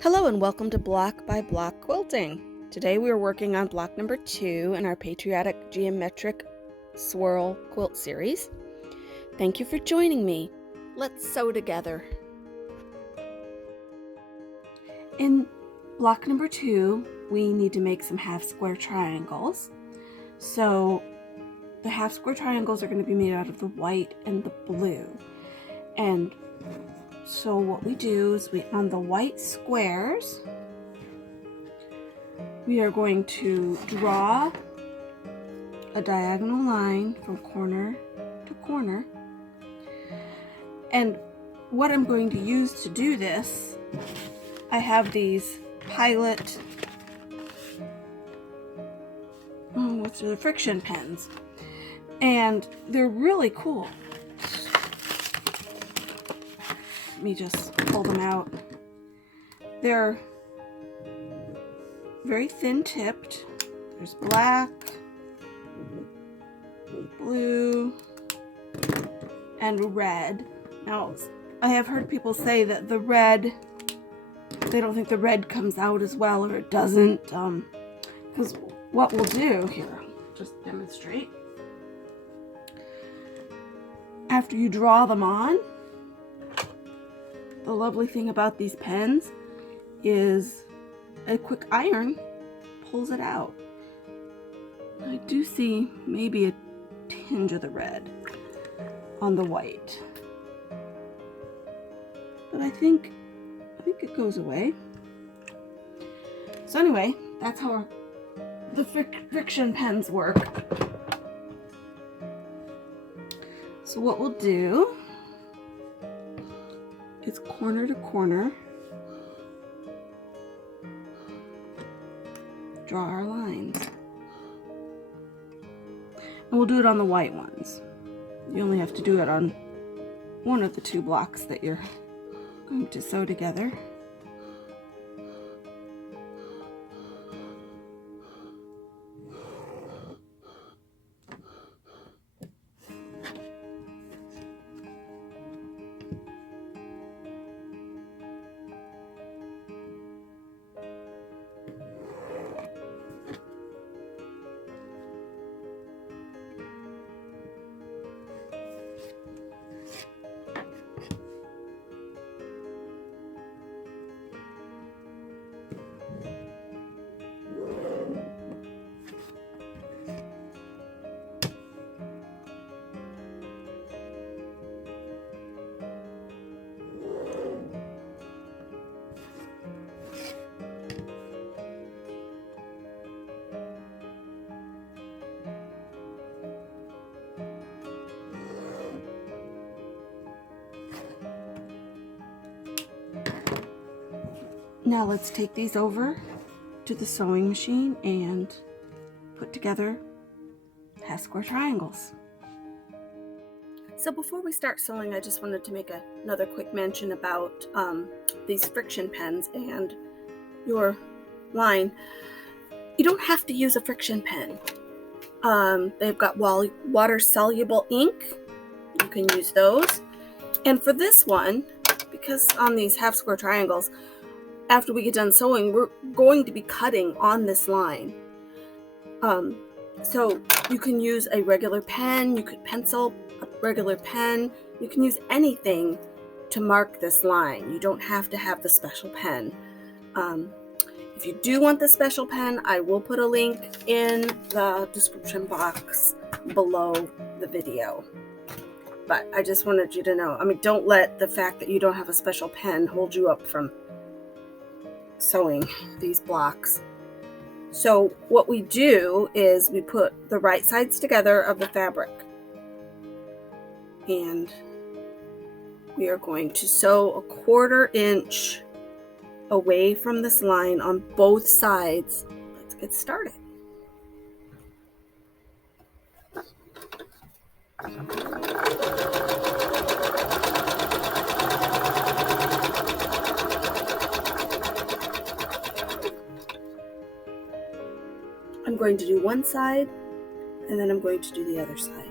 Hello and welcome to Block by Block Quilting. Today we are working on block number 2 in our Patriotic Geometric Swirl quilt series. Thank you for joining me. Let's sew together. In block number 2, we need to make some half square triangles. So the half square triangles are going to be made out of the white and the blue. And so what we do is on the white squares, we are going to draw a diagonal line from corner to corner. And what I'm going to use to do this, I have these Pilot, they're FriXion pens, and they're really cool. Let me just pull them out. They're very thin tipped. There's black, blue, and red. Now, I have heard people say that the red, they don't think the red comes out as well, or it doesn't, because what we'll do here, just demonstrate. After you draw them on, the lovely thing about these pens is a quick iron pulls it out. I do see maybe a tinge of the red on the white, but I think it goes away. So anyway, that's how the FriXion pens work. So what we'll do is corner to corner draw our lines, and we'll do it on the white ones. You only have to do it on one of the two blocks that you're going to sew together. Now let's take these over to the sewing machine and put together half square triangles. So before we start sewing, I just wanted to make another quick mention about these FriXion pens and your line. You don't have to use a FriXion pen. They've got water soluble ink. You can use those. And for this one, because on these half square triangles, after we get done sewing, we're going to be cutting on this line. So you can use a regular pen, you could pencil a regular pen, you can use anything to mark this line. You don't have to have the special pen. If you do want the special pen, I will put a link in the description box below the video. But I just wanted you to know, don't let the fact that you don't have a special pen hold you up from sewing these blocks. So what we do is we put the right sides together of the fabric, and we are going to sew 1/4 inch away from this line on both sides. Let's get started. I'm going to do one side, and then I'm going to do the other side.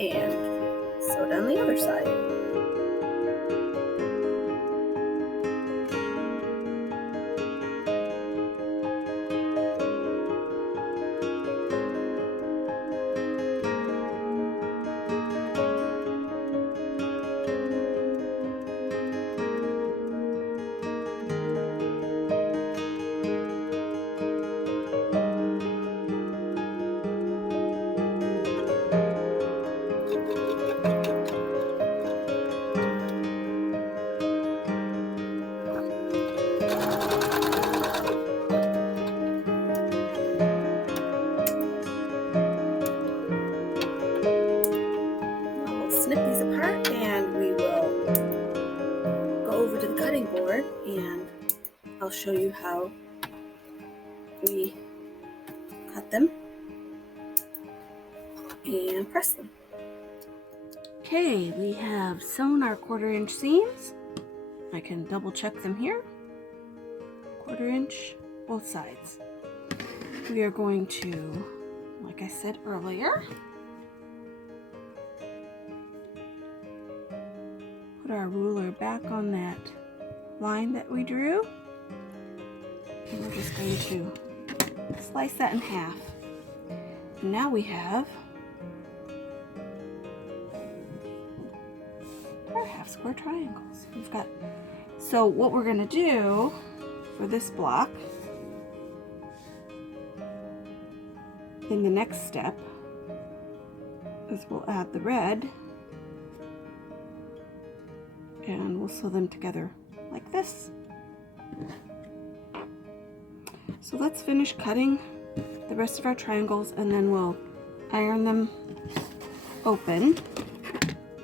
and sew down the other side. Snip these apart and we will go over to the cutting board and I'll show you how we cut them and press them. Okay, we have sewn our 1/4 inch seams. I can double check them here. 1/4 inch both sides. We are going to, like I said earlier, put our ruler back on that line that we drew, and we're just going to slice that in half. And now we have our half square triangles. So what we're going to do for this block in the next step is we'll add the red and we'll sew them together like this. So let's finish cutting the rest of our triangles and then we'll iron them open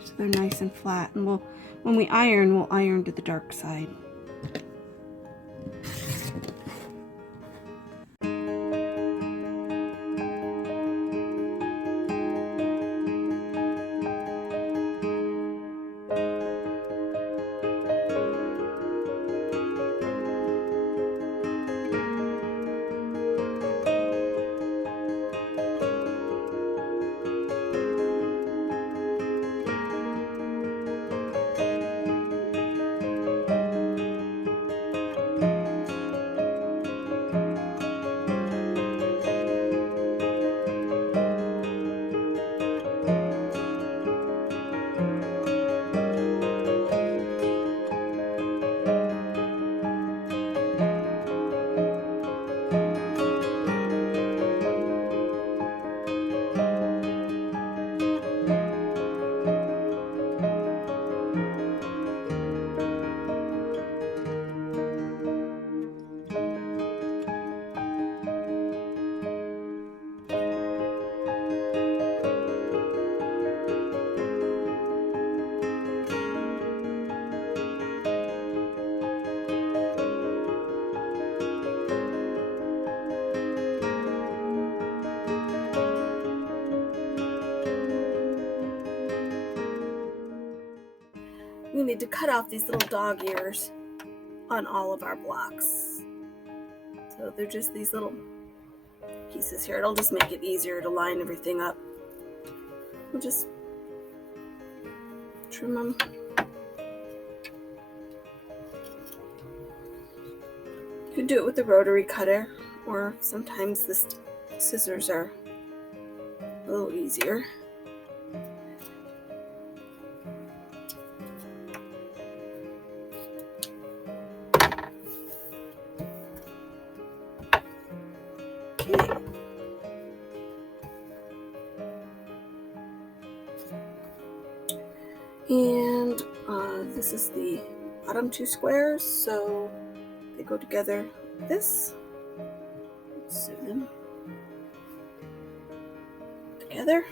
so they're nice and flat, and when we iron, we'll iron to the dark side. We need to cut off these little dog ears on all of our blocks. So they're just these little pieces here. It'll just make it easier to line everything up. We'll just trim them. You can do it with the rotary cutter, or sometimes the scissors are a little easier. And this is the bottom 2 squares, so they go together like this. Let's sew them together.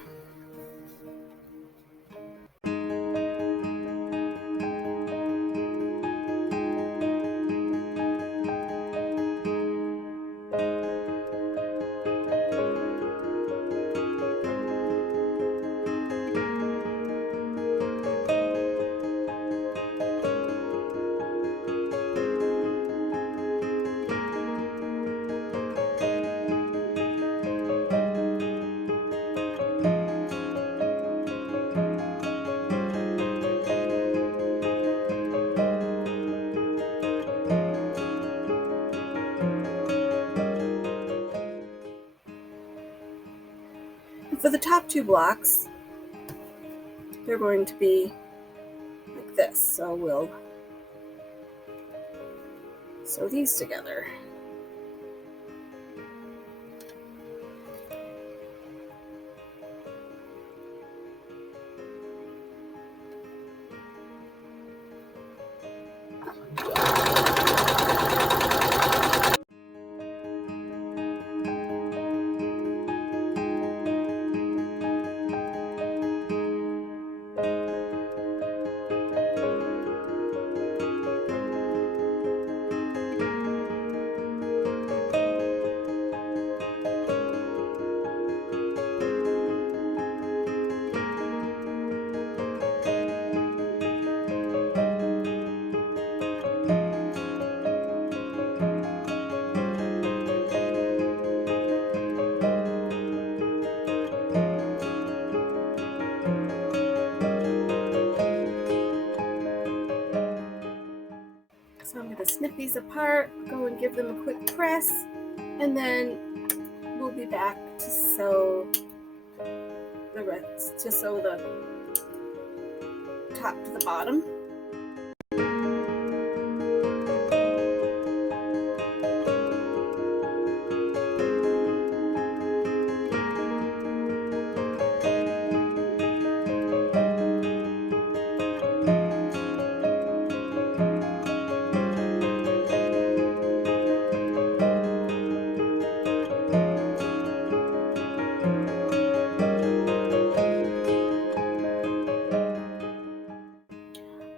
For the top two blocks, they're going to be like this, so we'll sew these together. So I'm going to snip these apart, go and give them a quick press, and then we'll be back to sew the rest, to sew the top to the bottom.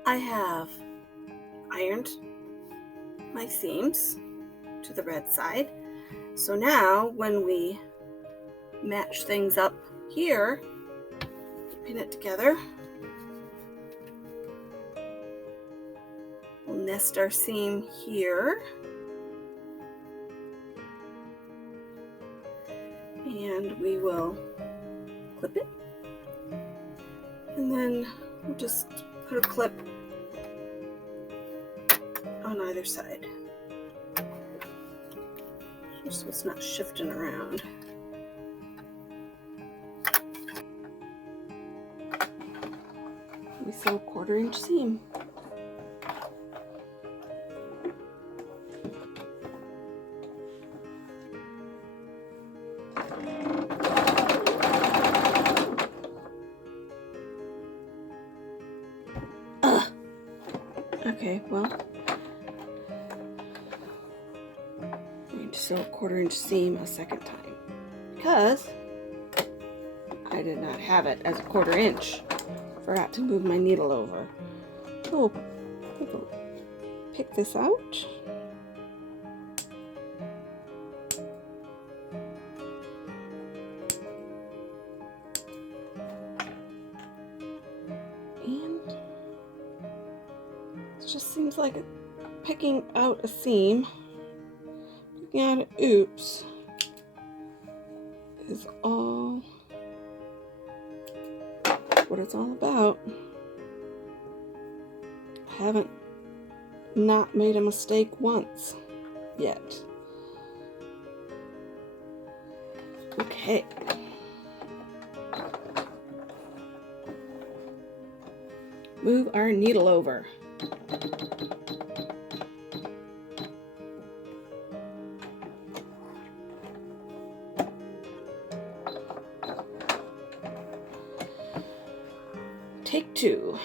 I have ironed my seams to the red side. So now when we match things up here, pin it together, we'll nest our seam here, and we will clip it, and then we'll just put a clip on either side, just so it's not shifting around. We sew a 1/4 inch seam. Okay, well, I'm going to sew a 1/4 inch seam a second time because I did not have it as a 1/4 inch. Forgot to move my needle over. So we'll pick this out. And it just seems like picking out a seam, picking out an oops is all what it's all about. I haven't not made a mistake once yet. Okay. Move our needle over. Take 2.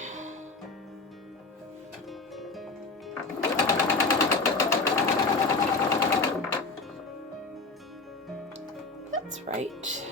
That's right.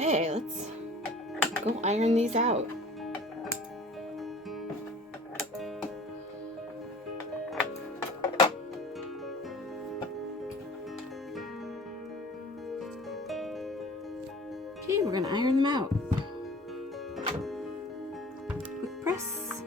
Okay, let's go iron these out. Okay, we're going to iron them out. Quick press.